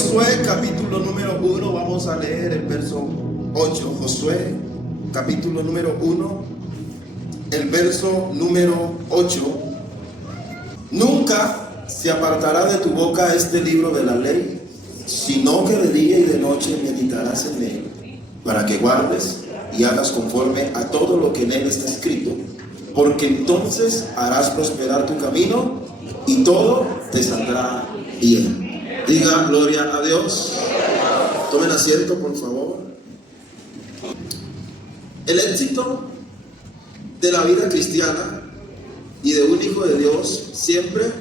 Josué capítulo número 1, vamos a leer el verso 8. Josué capítulo número 1, el verso número 8. Nunca se apartará de tu boca este libro de la ley, sino que de día y de noche meditarás en él, para que guardes y hagas conforme a todo lo que en él está escrito, porque entonces harás prosperar tu camino y todo te saldrá bien. Diga gloria a Dios. Tomen asiento, por favor. El éxito de la vida cristiana y de un hijo de Dios siempre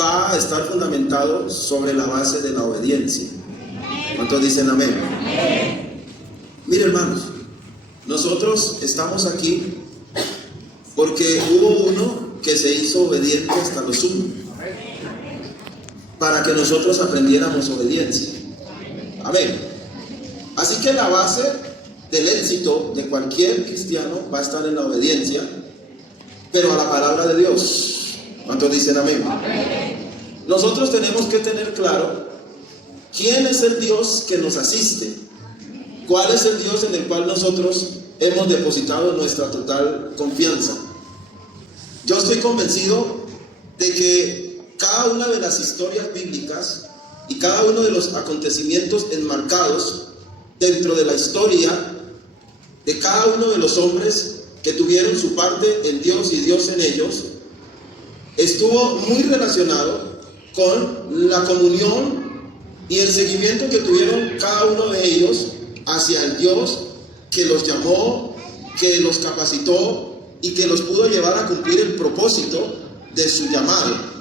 va a estar fundamentado sobre la base de la obediencia. ¿Cuántos dicen amén? Mire, hermanos, nosotros estamos aquí porque hubo uno que se hizo obediente hasta lo sumo, para que nosotros aprendiéramos obediencia. Amén. Así que la base del éxito de cualquier cristiano va a estar en la obediencia, pero a la palabra de Dios. ¿Cuántos dicen amén? Nosotros tenemos que tener claro quién es el Dios que nos asiste, cuál es el Dios en el cual nosotros hemos depositado nuestra total confianza. Yo estoy convencido de que cada una de las historias bíblicas y cada uno de los acontecimientos enmarcados dentro de la historia de cada uno de los hombres que tuvieron su parte en Dios y Dios en ellos, estuvo muy relacionado con la comunión y el seguimiento que tuvieron cada uno de ellos hacia el Dios que los llamó, que los capacitó y que los pudo llevar a cumplir el propósito de su llamado.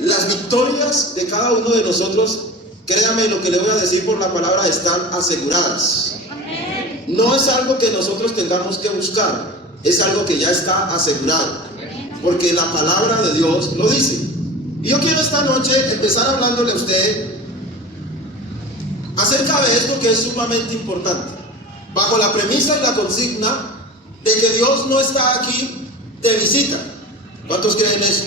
Las victorias de cada uno de nosotros, créame lo que le voy a decir por la palabra, están aseguradas. No es algo que nosotros tengamos que buscar, es algo que ya está asegurado, porque la palabra de Dios lo dice. Y yo quiero esta noche empezar hablándole a usted acerca de esto que es sumamente importante, bajo la premisa y la consigna de que Dios no está aquí de visita. ¿Cuántos creen eso?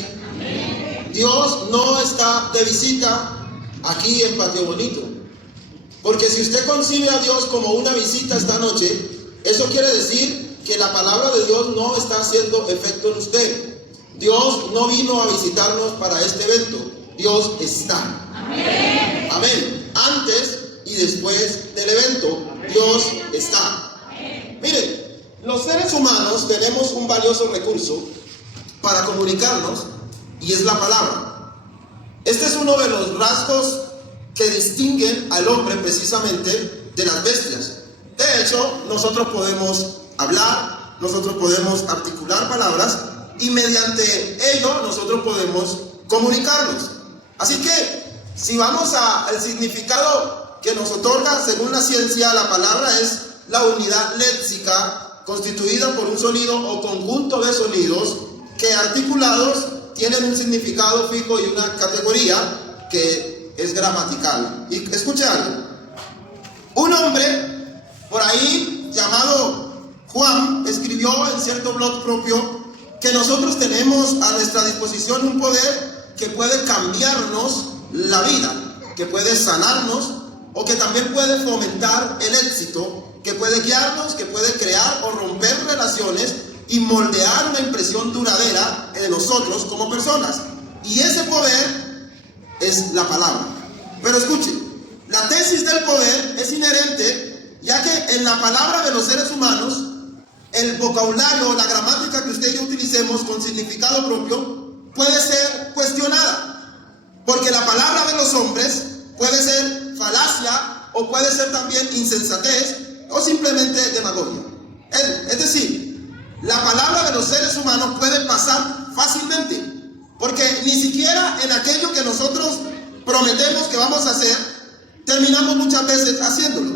Dios no está de visita aquí en Patio Bonito. Porque si usted concibe a Dios como una visita esta noche, eso quiere decir que la palabra de Dios no está haciendo efecto en usted. Dios no vino a visitarnos para este evento. Dios está. Amén. Amén. Antes y después del evento, Dios está. Miren, los seres humanos tenemos un valioso recurso para comunicarnos, y es la palabra. Este es uno de los rasgos que distinguen al hombre precisamente de las bestias. De hecho, nosotros podemos hablar, nosotros podemos articular palabras y mediante ello nosotros podemos comunicarnos. Así que, si vamos al significado que nos otorga según la ciencia, la palabra es la unidad léxica constituida por un sonido o conjunto de sonidos que articulados tienen un significado fijo y una categoría que es gramatical. Y escuche algo. Un hombre por ahí llamado Juan escribió en cierto blog propio que nosotros tenemos a nuestra disposición un poder que puede cambiarnos la vida, que puede sanarnos o que también puede fomentar el éxito, que puede guiarnos, que puede crear o romper relaciones y moldear una impresión duradera de nosotros como personas. Y ese poder es la palabra. Pero escuche, la tesis del poder es inherente, ya que en la palabra de los seres humanos, el vocabulario, la gramática que usted y yo utilicemos con significado propio, puede ser cuestionada. Porque la palabra de los hombres puede ser falacia, o puede ser también insensatez, o simplemente demagogia. Es decir, la palabra de los seres humanos puede pasar fácilmente, porque ni siquiera en aquello que nosotros prometemos que vamos a hacer, terminamos muchas veces haciéndolo.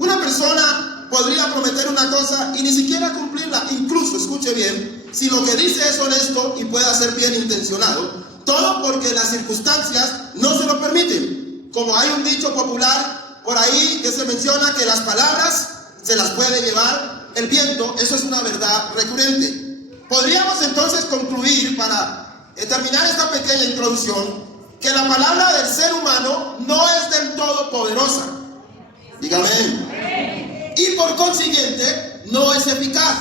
Una persona podría prometer una cosa y ni siquiera cumplirla, incluso, escuche bien, si lo que dice es honesto y puede ser bien intencionado, todo porque las circunstancias no se lo permiten. Como hay un dicho popular por ahí que se menciona que las palabras se las puede llevar el viento, eso es una verdad recurrente. Podríamos entonces concluir, para terminar esta pequeña introducción, que la palabra del ser humano no es del todo poderosa. Dígame. Y por consiguiente, no es eficaz.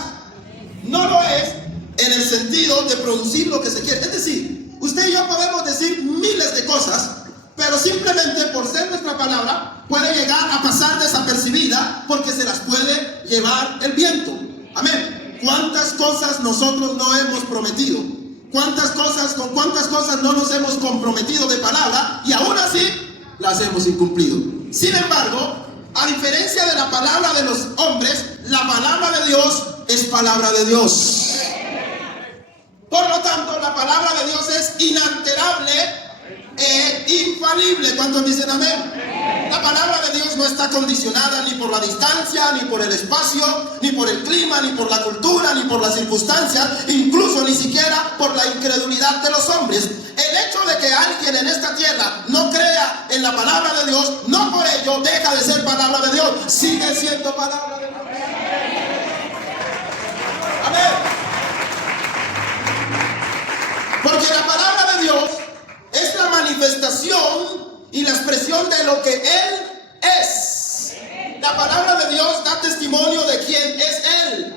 No lo es en el sentido de producir lo que se quiere. Es decir, usted y yo podemos decir miles de cosas, pero simplemente por ser nuestra palabra puede llegar a pasar desapercibida porque se las puede llevar el viento. Amén. ¿Cuántas cosas nosotros no hemos prometido? ¿Con cuántas cosas no nos hemos comprometido de palabra y aún así las hemos incumplido? Sin embargo, a diferencia de la palabra de los hombres, la palabra de Dios es palabra de Dios. Por lo tanto, la palabra de Dios es inalterable e infalible. ¿Cuántos dicen amén? La palabra de Dios no está condicionada ni por la distancia, ni por el espacio, ni por el clima, ni por la cultura, ni por las circunstancias, incluso ni siquiera por la incredulidad de los hombres. El hecho de que alguien en esta tierra no crea en la palabra de Dios, no por ello deja de ser palabra de Dios, sigue siendo palabra de Dios. Amén. Porque la palabra de Dios es la manifestación y la expresión de lo que Él es. La palabra de Dios da testimonio de quién es Él.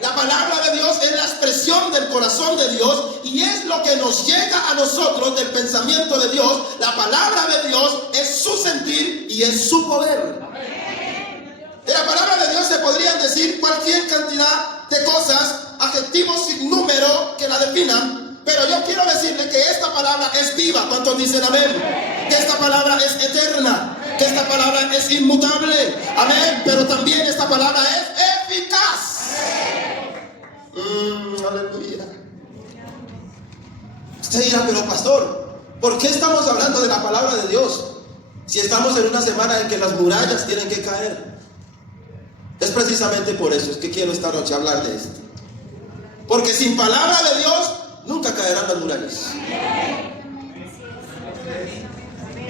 La palabra de Dios es la expresión del corazón de Dios y es lo que nos llega a nosotros del pensamiento de Dios. La palabra de Dios es su sentir y es su poder. De la palabra de Dios se podrían decir cualquier cantidad de cosas, adjetivos sin número que la definan. Pero yo quiero decirle que esta palabra es viva. ¿Cuántos dicen amén? Que esta palabra es eterna. Que esta palabra es inmutable. Amén. Pero también esta palabra es eficaz. Aleluya. Usted dirá, pero pastor, ¿por qué estamos hablando de la palabra de Dios si estamos en una semana en que las murallas tienen que caer? Es precisamente por eso es que quiero esta noche hablar de esto. Porque sin palabra de Dios nunca caerán las murallas.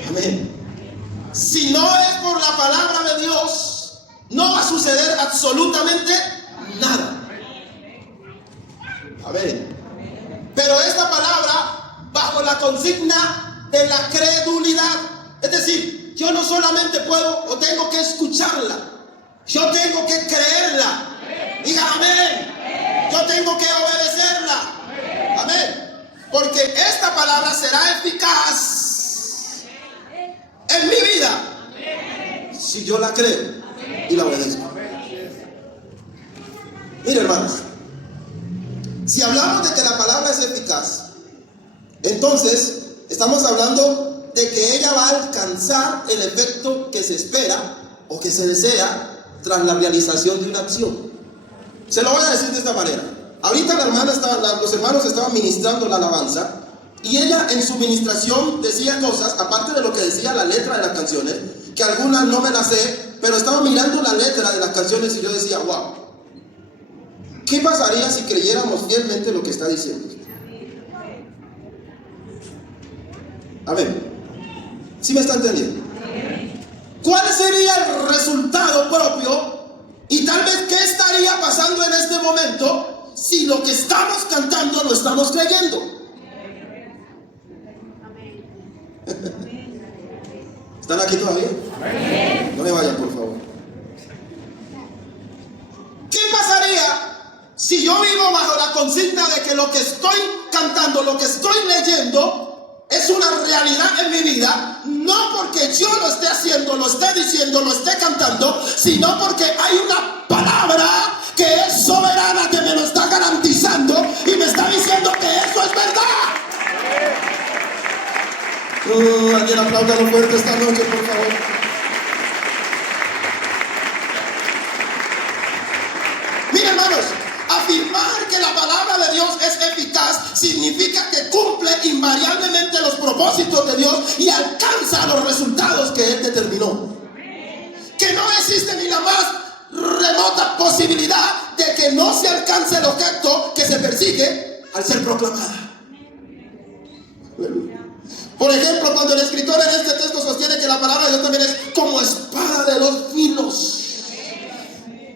Amén. Si no es por la palabra de Dios, no va a suceder absolutamente nada. Amén. Pero esta palabra bajo la consigna de la credulidad. Es decir, yo no solamente puedo o tengo que escucharla, yo tengo que creerla. Diga amén. Yo tengo que obedecerla. Amén. Porque esta palabra será eficaz en mi vida si yo la creo y la obedezco. Mire, hermanos, si hablamos de que la palabra es eficaz, entonces estamos hablando de que ella va a alcanzar el efecto que se espera o que se desea tras la realización de una acción. Se lo voy a decir de esta manera. Ahorita los hermanos estaban ministrando la alabanza y ella en su ministración decía cosas, aparte de lo que decía la letra de las canciones, que algunas no me las sé, pero estaba mirando la letra de las canciones y yo decía, wow, ¿qué pasaría si creyéramos fielmente lo que está diciendo? A ver, ¿sí me está entendiendo? ¿Cuál sería el resultado propio y tal vez qué estaría pasando en este momento si lo que estamos cantando lo estamos creyendo? ¿Están aquí todavía? No me vayan, por favor. ¿Qué pasaría si yo vivo bajo la consigna de que lo que estoy cantando, lo que estoy leyendo es una realidad en mi vida? No porque yo lo esté haciendo, lo esté diciendo, lo esté cantando, sino porque hay una palabra que es soberana, que me lo está garantizando y me está diciendo que eso es verdad. Alguien aplauda lo fuerte esta noche, por favor. Miren, hermanos, afirmar que la palabra de Dios es eficaz significa que cumple invariablemente los propósitos de Dios y alcanza los resultados que Él determinó. Que no existe ni la más remota posibilidad de que no se alcance el objeto que se persigue al ser proclamada. Por ejemplo, cuando el escritor en este texto sostiene que la palabra de Dios también es como espada de dos filos,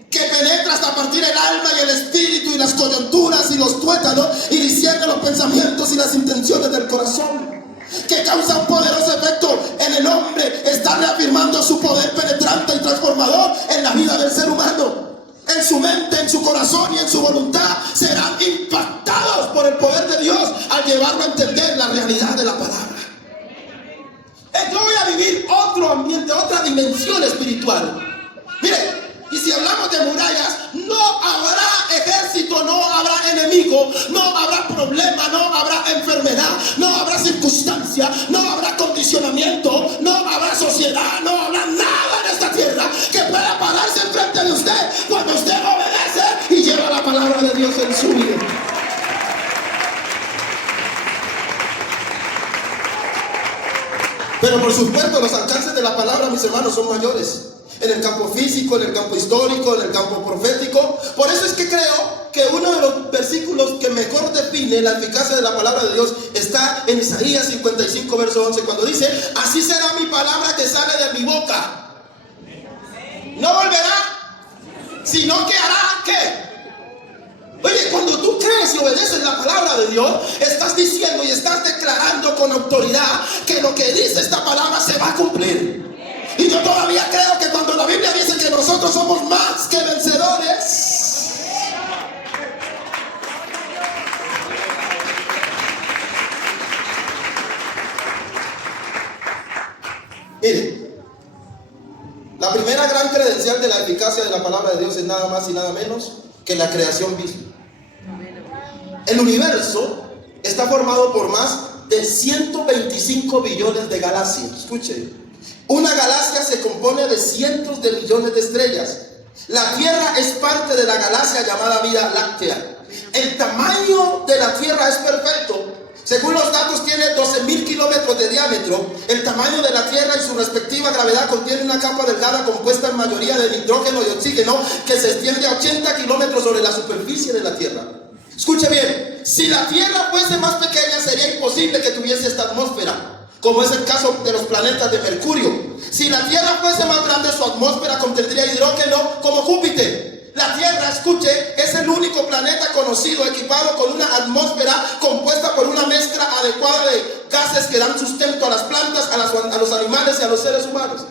que penetra hasta partir el alma y el espíritu y las coyunturas y los tuétanos y discierne los pensamientos y las intenciones del corazón, que causa un poderoso efecto en el hombre, está reafirmando su poder penetrante y transformador en la vida del ser humano. En su mente, en su corazón y en su voluntad serán impactados por el poder de Dios al llevarlo a entender la realidad de la palabra. Yo voy a vivir otro ambiente, otra dimensión espiritual. Mire, y si hablamos de murallas, no habrá ejército, no habrá enemigo, no habrá problema, no habrá enfermedad, no habrá circunstancia, no habrá condicionamiento, no habrá sociedad, no habrá nada en esta tierra que pueda pararse enfrente de usted cuando usted obedece y lleva la palabra de Dios en su vida. Pero por supuesto los alcances de la palabra, mis hermanos, son mayores. En el campo físico, en el campo histórico, en el campo profético. Por eso es que creo que uno de los versículos que mejor define la eficacia de la palabra de Dios está en Isaías 55, verso 11, cuando dice: así será mi palabra que sale de mi boca. No volverá, sino que hará ¿qué? Oye, cuando tú crees y obedeces la palabra de Dios, estás diciendo y estás declarando con autoridad que lo que dice esta palabra se va a cumplir. Y yo todavía creo que cuando la Biblia dice que nosotros somos más que vencedores, mire, la primera gran credencial de la eficacia de la palabra de Dios es nada más y nada menos que la creación misma. El universo está formado por más de 125 billones de galaxias. Escuchen. Una galaxia se compone de cientos de millones de estrellas. La Tierra es parte de la galaxia llamada Vía Láctea. El tamaño de la Tierra es perfecto. Según los datos, tiene 12.000 kilómetros de diámetro. El tamaño de la Tierra y su respectiva gravedad contiene una capa delgada compuesta en mayoría de nitrógeno y oxígeno que se extiende a 80 kilómetros sobre la superficie de la Tierra. Escuche bien, si la Tierra fuese más pequeña sería imposible que tuviese esta atmósfera, como es el caso de los planetas de Mercurio. Si la Tierra fuese más grande, su atmósfera contendría hidrógeno como Júpiter. La Tierra, escuche, es el único planeta conocido equipado con una atmósfera compuesta por una mezcla adecuada de gases que dan sustento a las plantas, a los animales y a los seres humanos.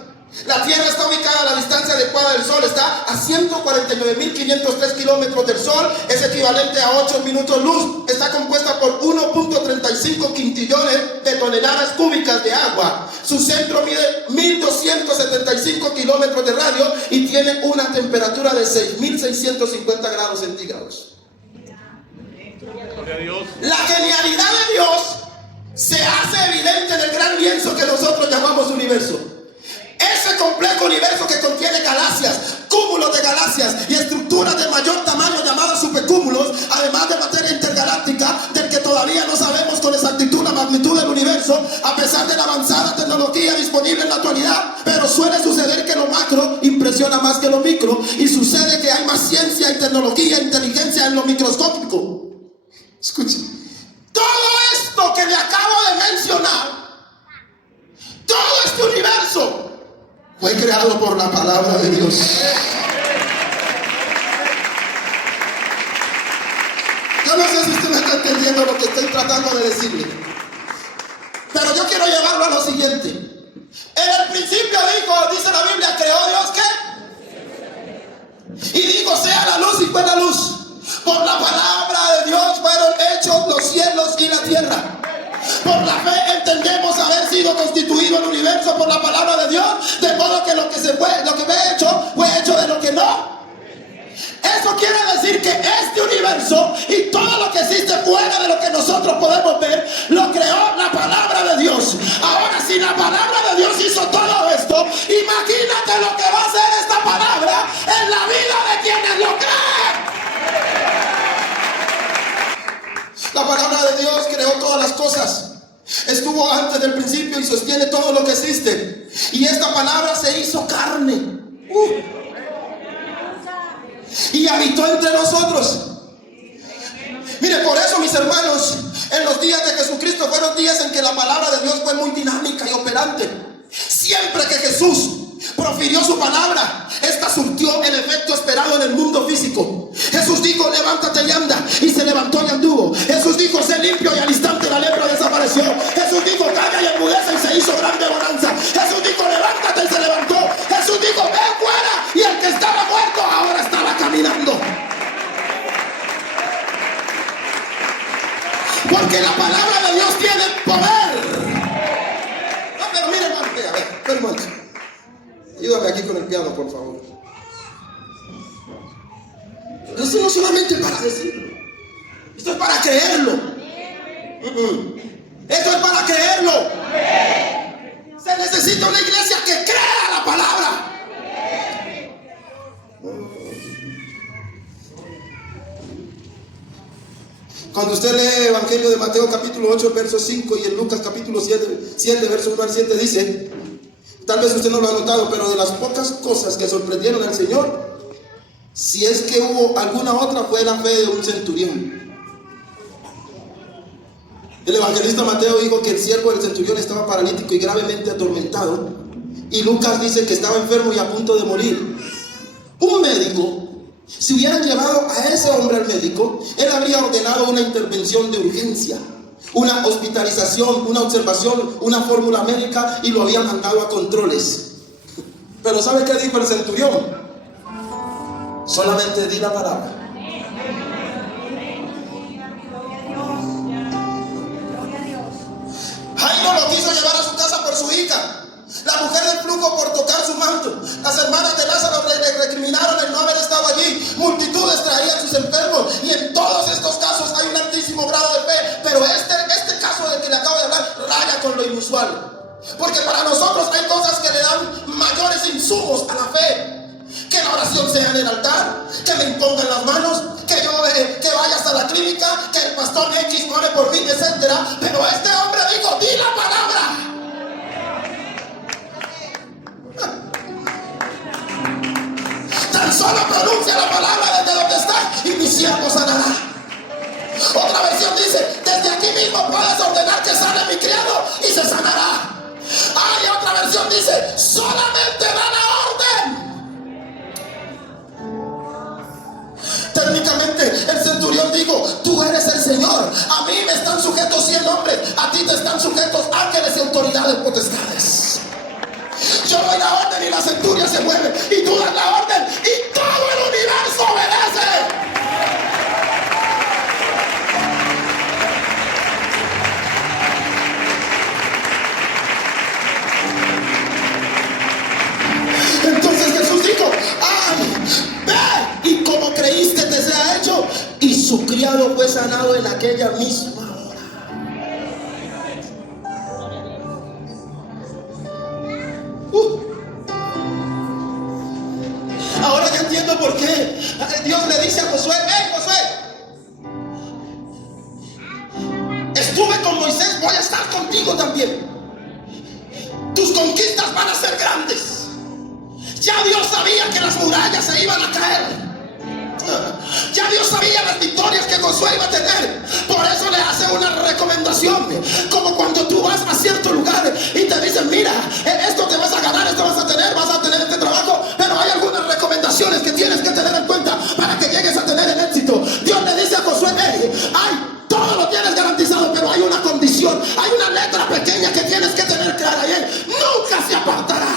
La Tierra está ubicada a la distancia adecuada del Sol, está a 149.503 kilómetros del Sol, es equivalente a 8 minutos luz. Está compuesta por 1.35 quintillones de toneladas cúbicas de agua. Su centro mide 1.275 kilómetros de radio y tiene una temperatura de 6.650 grados centígrados. La genialidad de Dios se hace evidente en el gran lienzo que nosotros llamamos universo. Ese complejo universo que contiene galaxias, cúmulos de galaxias y estructuras de mayor tamaño llamadas supercúmulos, además de materia intergaláctica del que todavía no sabemos con exactitud la magnitud del universo, a pesar de la avanzada tecnología disponible en la actualidad. Pero suele suceder que lo macro impresiona más que lo micro, y sucede que hay más ciencia y tecnología e inteligencia en lo microscópico. Escuchen, todo esto que le acabo de mencionar, todo este universo fue creado por la palabra de Dios. Yo no sé si usted me está entendiendo lo que estoy tratando de decirle, pero yo quiero llevarlo a lo siguiente. En el principio dice la Biblia, creó Dios ¿qué? Y dijo, sea la luz, y fue la luz. Por la palabra de Dios fueron hechos los cielos y la tierra. Por la fe entendemos haber sido constituido el universo por la palabra de Dios, de modo que lo que fue hecho de lo que no. Eso quiere decir que este universo y todo lo que existe fuera de lo que nosotros podemos ver, lo creó la palabra de Dios. Ahora, si la palabra de Dios hizo todo esto, imagínate lo que va a hacer esta palabra en la vida de quienes lo creen. La palabra de Dios creó todas las cosas. Estuvo antes del principio y sostiene todo lo que existe. Y esta palabra se hizo carne. Y habitó entre nosotros. Mire, por eso, mis hermanos, en los días de Jesucristo fueron días en que la palabra de Dios fue muy dinámica y operante. Siempre que Jesús profirió su palabra, esta surtió el efecto esperado en el mundo físico. Jesús dijo, levántate y anda, y se levantó y anduvo. Jesús dijo, sé limpio, y al instante la lepra desapareció. Jesús dijo, calla y enmudece, hermano. Ayúdame aquí con el piano, por favor. Esto no solamente para decirlo, esto es para creerlo. Esto es para creerlo. Se necesita una iglesia que crea la palabra. Cuando usted lee el Evangelio de Mateo capítulo 8, verso 5 y en Lucas capítulo 7, verso 1 al 7 dice, tal vez usted no lo ha notado, pero de las pocas cosas que sorprendieron al Señor, si es que hubo alguna otra, fue la fe de un centurión. El evangelista Mateo dijo que el siervo del centurión estaba paralítico y gravemente atormentado, y Lucas dice que estaba enfermo y a punto de morir. Un médico, si hubieran llevado a ese hombre al médico, él habría ordenado una intervención de urgencia, una hospitalización, una observación, una fórmula médica, y lo había mandado a controles. Pero ¿sabe qué dijo el centurión? Solamente di la palabra. Jairo lo quiso llevar a su casa por su hija. La mujer del flujo por tocar su manto. Las hermanas de Lázaro le recriminaron el no haber estado allí. Multitudes traían sus enfermos. Y en todos estos casos hay un altísimo grado de fe. Pero este caso del que le acabo de hablar raya con lo inusual. Porque para nosotros hay cosas que le dan mayores insumos a la fe. Que la oración sea en el altar, que me impongan las manos, que vaya hasta la clínica, que el pastor X ore por mí, etc. Pero este hombre dijo, di la palabra. Tan solo pronuncia la palabra desde donde está y mi siervo sanará. Otra versión dice, desde aquí mismo puedes ordenar que sane mi criado y se sanará. Hay otra versión dice, solamente da la orden. Técnicamente el centurión dijo, tú eres el Señor, a mí me están sujetos 100 hombres, a ti te están sujetos ángeles y autoridades potestades. Yo doy la orden y la centuria se mueve, y tú das la orden y todo el universo obedece. Entonces Jesús dijo, ve, y como creíste te sea hecho, y su criado fue sanado en aquella misma hora. Ahora ya entiendo por qué Dios le dice a Josué, Josué, estuve con Moisés, voy a estar contigo también. Tus conquistas van a ser grandes. Ya Dios sabía que las murallas se iban a caer. Ya Dios sabía las victorias que Josué iba a tener. Por eso le hace una recomendación. Como cuando tú vas a cierto lugar y te dicen, mira, esto te vas a ganar, esto vas a tener este trabajo. Pero hay algunas recomendaciones que tienes que tener en cuenta para que llegues a tener el éxito. Dios le dice a Josué, todo lo tienes garantizado, pero hay una condición, hay una letra pequeña que tienes que tener clara, y él nunca se apartará.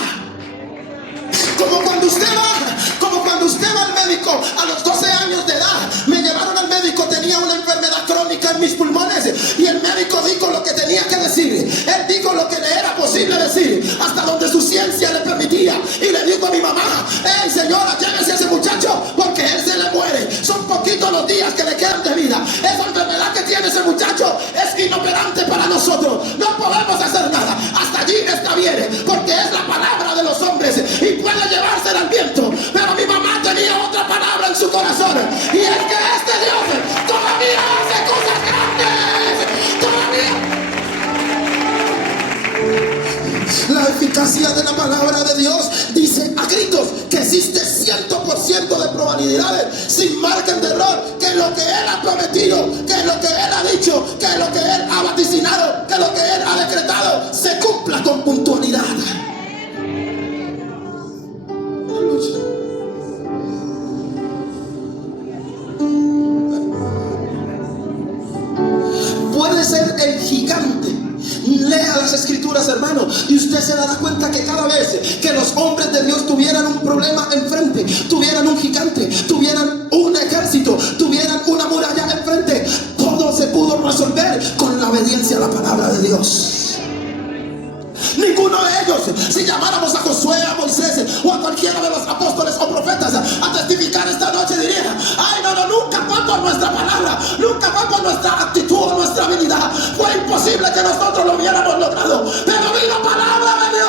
Como cuando usted va al médico a los 12 años de edad. Me llevaron al médico, tenía una enfermedad crónica en mis pulmones, y el médico dijo lo que tenía que decir. Él dijo lo que le era posible decir, hasta donde su ciencia le permitía. Y le dijo a mi mamá, señora, llévese a ese muchacho, porque él se le muere. Son poquitos los días que le quedan de vida. Esa enfermedad que tiene ese muchacho es inoperante para nosotros. No podemos hacer nada. Hasta allí está bien, porque es la palabra de los hombres y puede llevársela al viento. Pero mi mamá tenía otra palabra en su corazón, y es que este Dios todavía hace cosas grandes. La eficacia de la palabra de Dios dice a gritos que existe 100% de probabilidades, sin margen de error, que lo que Él ha prometido, que lo que Él ha dicho, que lo que Él ha vaticinado, que lo que Él ha decretado se cumpla con puntualidad. Puede ser el gigante. Lea las escrituras, hermano, y usted se dará cuenta que cada vez que los hombres de Dios tuvieran un problema enfrente, tuvieran un gigante, tuvieran un ejército, tuvieran una muralla enfrente, todo se pudo resolver con la obediencia a la palabra de Dios. Ninguno de ellos ellos, si llamáramos a Josué, a Moisés o a cualquiera de los apóstoles o profetas a testificar esta noche, dirían: ay, no, nunca fue por nuestra palabra, nunca fue por nuestra actitud o nuestra habilidad, fue imposible que nosotros lo hubiéramos logrado, pero vi la palabra de Dios.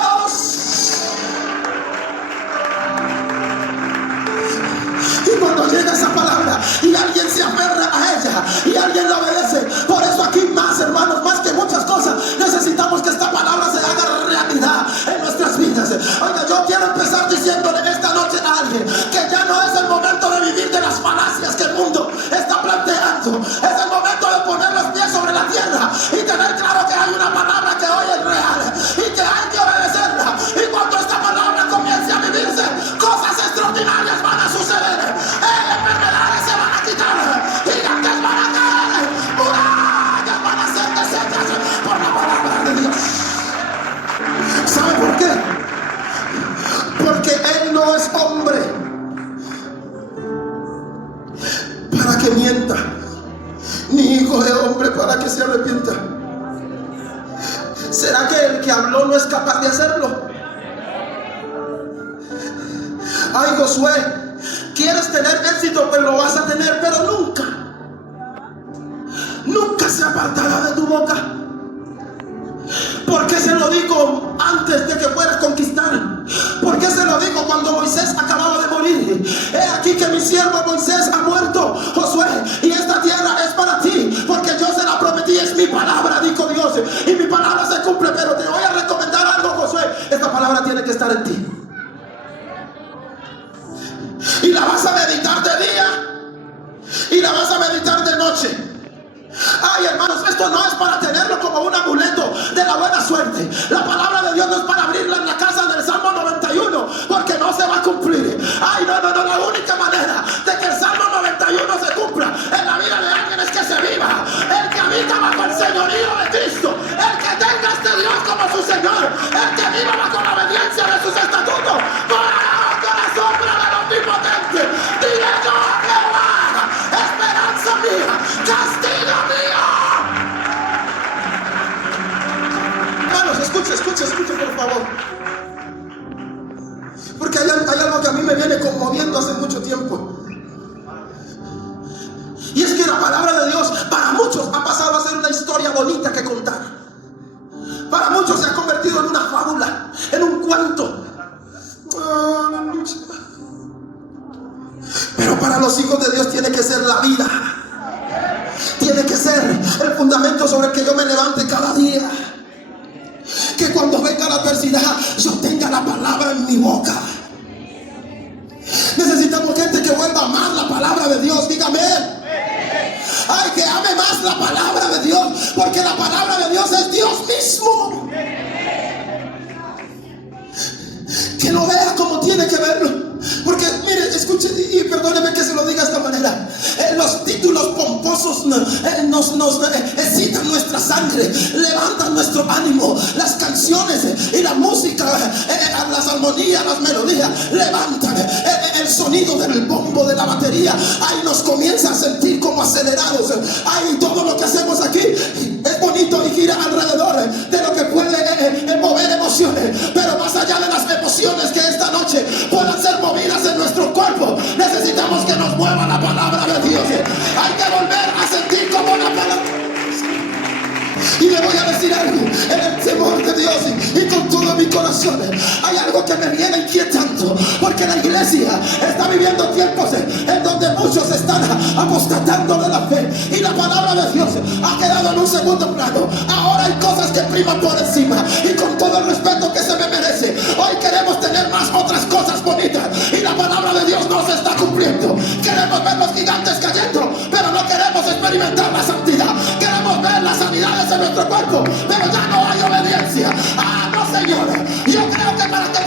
Y cuando llega esa palabra y alguien se aferra a ella y alguien la obedece, por eso aquí más, hermanos, más que muchas cosas, necesitamos que esta palabra se haga realidad en nuestras vidas. Oiga, yo quiero empezar diciéndole esta noche a alguien que ya no es el momento de vivir de las falacias que el mundo está planteando. Es el momento de poner los pies sobre la tierra y tener claro que hay una palabra que hoy es real y que hay que obedecerla. Y cuando esta palabra comience a vivirse, cosas extraordinarias van a suceder. Enfermedades se van a quitar, gigantes van a caer, murallas van a ser deshechas por la palabra de Dios. ¿Sabe por qué? Porque Él no es hombre para que mienta, ni hijo de hombre para que se arrepienta. ¿Será que el que habló no es capaz de hacerlo? Ay, Josué, quieres tener éxito, pues lo vas a tener, pero nunca se apartará de tu boca. ¿Por qué se lo digo antes de que fueras a conquistar? ¿Por qué se lo digo cuando Moisés acababa de morir? He aquí que mi siervo Moisés ha muerto, Josué, y esta tierra es para ti, porque yo se la prometí, es mi palabra, dijo Dios, y mi palabra se cumple. Pero te voy a recomendar algo, Josué: esta palabra tiene que estar en ti. Y la vas a meditar de día y la vas a meditar de noche. Ay, hermanos, esto no es para tenerlo como un amuleto de la buena suerte. La palabra de Dios no es para abrirla en la casa del Salmo 91, porque no se va a cumplir. Ay, no, la única manera de que el Salmo 91 se cumpla en la vida de alguien es que se viva. El que habita bajo el señorío de Cristo, el que tenga a este Dios como su Señor, el que viva bajo la obediencia de sus estatutos, morará bajo la sombra del Omnipotente. Diré yo a Jehová, esperanza mía, castigo mío. Hermanos, escuche por favor, porque hay algo que a mí me viene conmoviendo hace mucho tiempo. Y es que la palabra de Dios para muchos ha pasado a ser una historia bonita que contar. Para muchos se ha convertido en una fábula, en un cuento. Pero para los hijos de Dios tiene que ser la vida. Tiene que ser el fundamento sobre el que yo me levante cada día. Que cuando venga la adversidad yo tenga la palabra en mi boca. Necesitamos gente que vuelva a amar la palabra de Dios. Dígame. Ay, que ame más la palabra de Dios, porque la palabra de Dios es Dios mismo. Que lo vea como tiene que verlo. Porque mire, escuche y perdóneme que se lo diga de esta manera. Los títulos pomposos nos excitan nuestra sangre, levantan nuestro ánimo. Las canciones y la música, las armonías, las melodías levantan el sonido del bombo, de la batería. Ahí nos comienza a sentir como acelerados. Ahí todo lo que hacemos aquí es bonito y gira alrededor de lo que puede mover emociones. Pero más allá de las emociones que esta noche puedan ser movidas en nuestro cuerpo, necesitamos que nos mueva la palabra de Dios. Hay que volver a sentir como la palabra. Y le voy a decir algo, en el temor de Dios y con todo mi corazón, hay algo que me viene inquietando, porque la iglesia está viviendo tiempos en donde muchos están apostatando de la fe y la palabra de Dios ha quedado en un segundo plano. Ahora hay cosas que priman por encima, y con todo el respeto que se me merece, hoy queremos tener más otras cosas bonitas y la palabra de Dios no se está cumpliendo. Queremos ver los gigantes cayendo, pero no queremos experimentar la santidad. Queremos ver las sanidades en nuestro cuerpo, pero ya no hay obediencia. Ah, no, Señor, yo creo que para que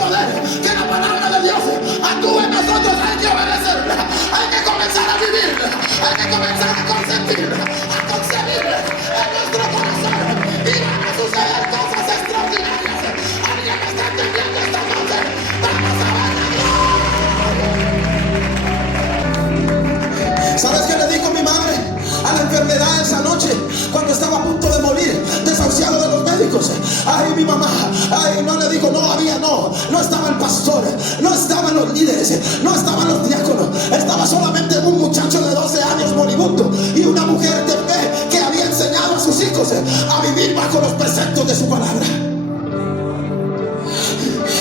la palabra de Dios actúe en nosotros hay que obedecerla, hay que comenzar a vivirla, hay que comenzar a consentirla, a concebirla en nuestro corazón, y van a suceder cosas extraordinarias. ¿Alguien me está entendiendo esta noche? Vamos a ver a Dios. ¿Sabes qué le dijo mi madre a la enfermedad esa noche cuando estaba a punto de morir, desahuciado de los médicos? Ay, mi mamá, ay, no le dijo, no, no estaba el pastor, no estaban los líderes, no estaban los diáconos. Estaba solamente un muchacho de 12 años moribundo y una mujer de fe que había enseñado a sus hijos a vivir bajo los preceptos de su palabra.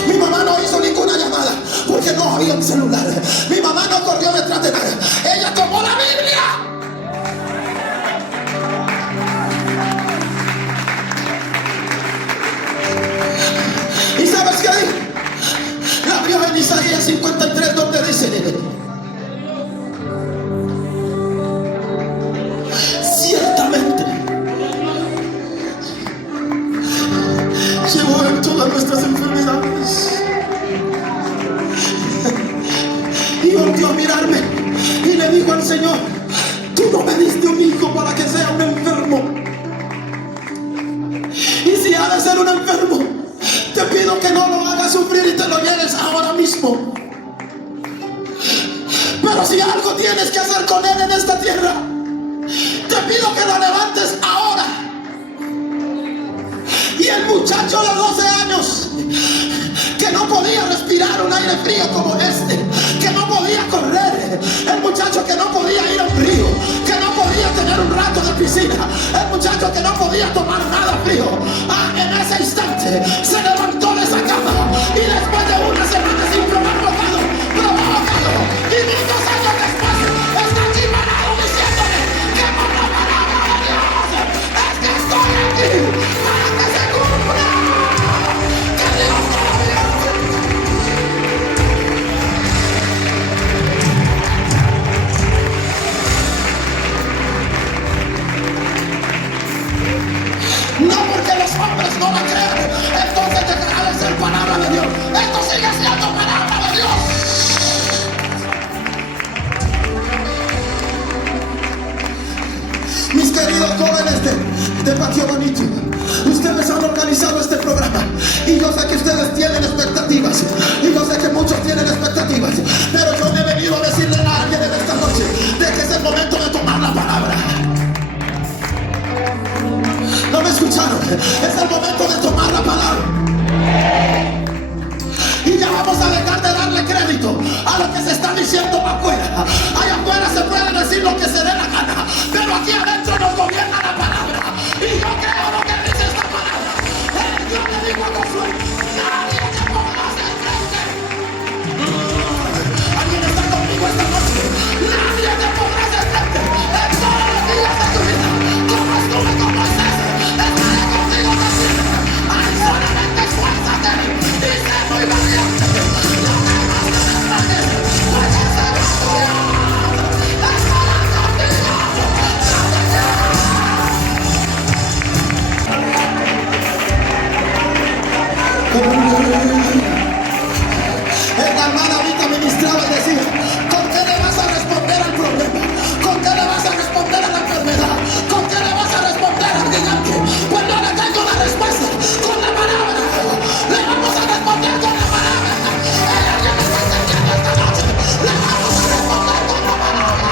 Mi mamá no hizo ninguna llamada porque no había un celular. Mi mamá no corrió detrás de nadie. Ella tomó la Biblia. ¿Y sabes qué dijo? La abrió en Isaías 53, donde dice: ciertamente llevó en todas nuestras enfermedades. Y volvió a mirarme y le dijo al Señor: tú no me diste un hijo para que sea un enfermo. Y si ha de ser un enfermo, te pido que no lo hagas sufrir y te lo lleves ahora mismo. Pero si algo tienes que hacer con él en esta tierra, te pido que lo levantes ahora. Y el muchacho de 12 años, que no podía respirar un aire frío como este, que no podía correr, el muchacho que no podía ir a un río, que no podía tener un rato de piscina, el muchacho que no podía tomar nada frío, en ese instante se levantó de esa cama y después de una semana sin probar bocado, y muchos años después está aquí parado diciéndole que por la palabra de Dios es que estoy aquí para que se cumpla, que Dios no lo pierde. No porque los hombres no la crean, entonces dejará de ser palabra de Dios. Esto sigue siendo palabra de Dios. Mis queridos jóvenes de Patio Bonito, ustedes han organizado este programa y yo sé que ustedes tienen expectativas y yo sé que muchos tienen expectativas, pero yo he venido a decirle a alguien en esta noche de que es el momento de tomar la palabra. ¿No me escucharon? Es el momento de tomar la palabra. Y ya vamos a dejar de darle crédito a lo que se está diciendo afuera. Allá afuera se puede decir lo que se dé la gana, pero aquí adentro nos gobierna la palabra. Y yo creo lo que dice esta palabra. Dios le dijo a Josué: nadie te podrá hacer frente. ¿Alguien está conmigo esta noche? Nadie te podrá hacer frente en todos los días de tu vida. Como estuve con Moisés, estaré contigo también. Ay, solamente esfuérzate y sé muy valiente. Lo que más te desmayes, pues el Señor tu Dios estará contigo. La hermana ahorita ministraba y decía: ¿con qué le vas a responder al problema? ¿Con qué le vas a responder a la enfermedad? ¿Con qué le vas a responder al gigante? Pues yo le tengo la respuesta con la palabra. Le vamos a responder con la palabra. ¿Hay alguien que está entendiendo esta noche? Le vamos a responder con la palabra.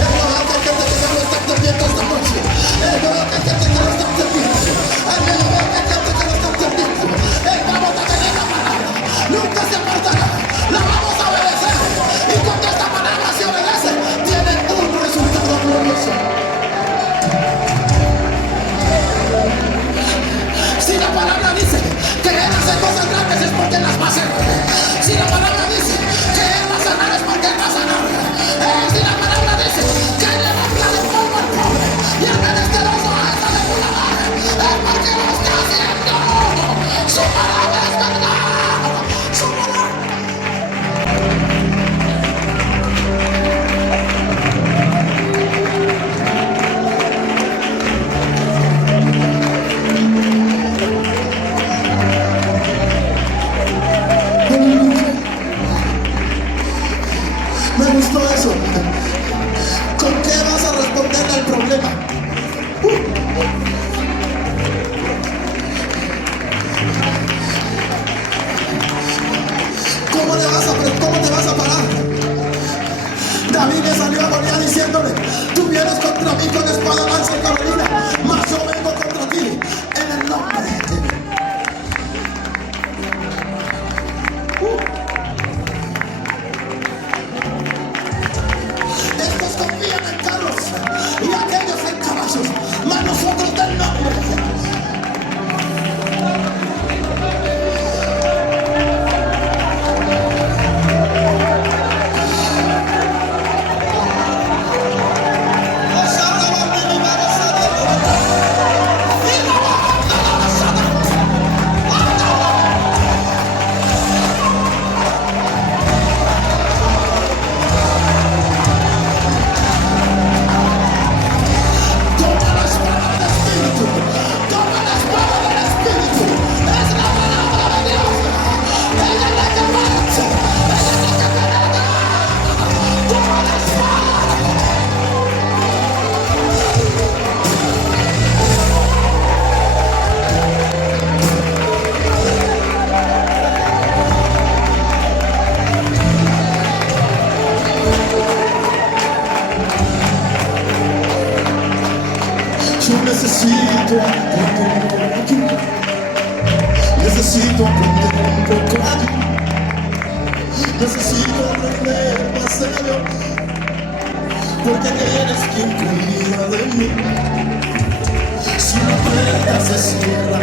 Yo veo que hay gente que no lo está entendiendo esta noche. Yo veo que hay gente que lo está entendiendo. Yo veo que hay gente que lo está entendiendo. Vamos a tener la palabra. Nunca se apartará. porque eres quien cuida de mí. Si una puerta se cierra,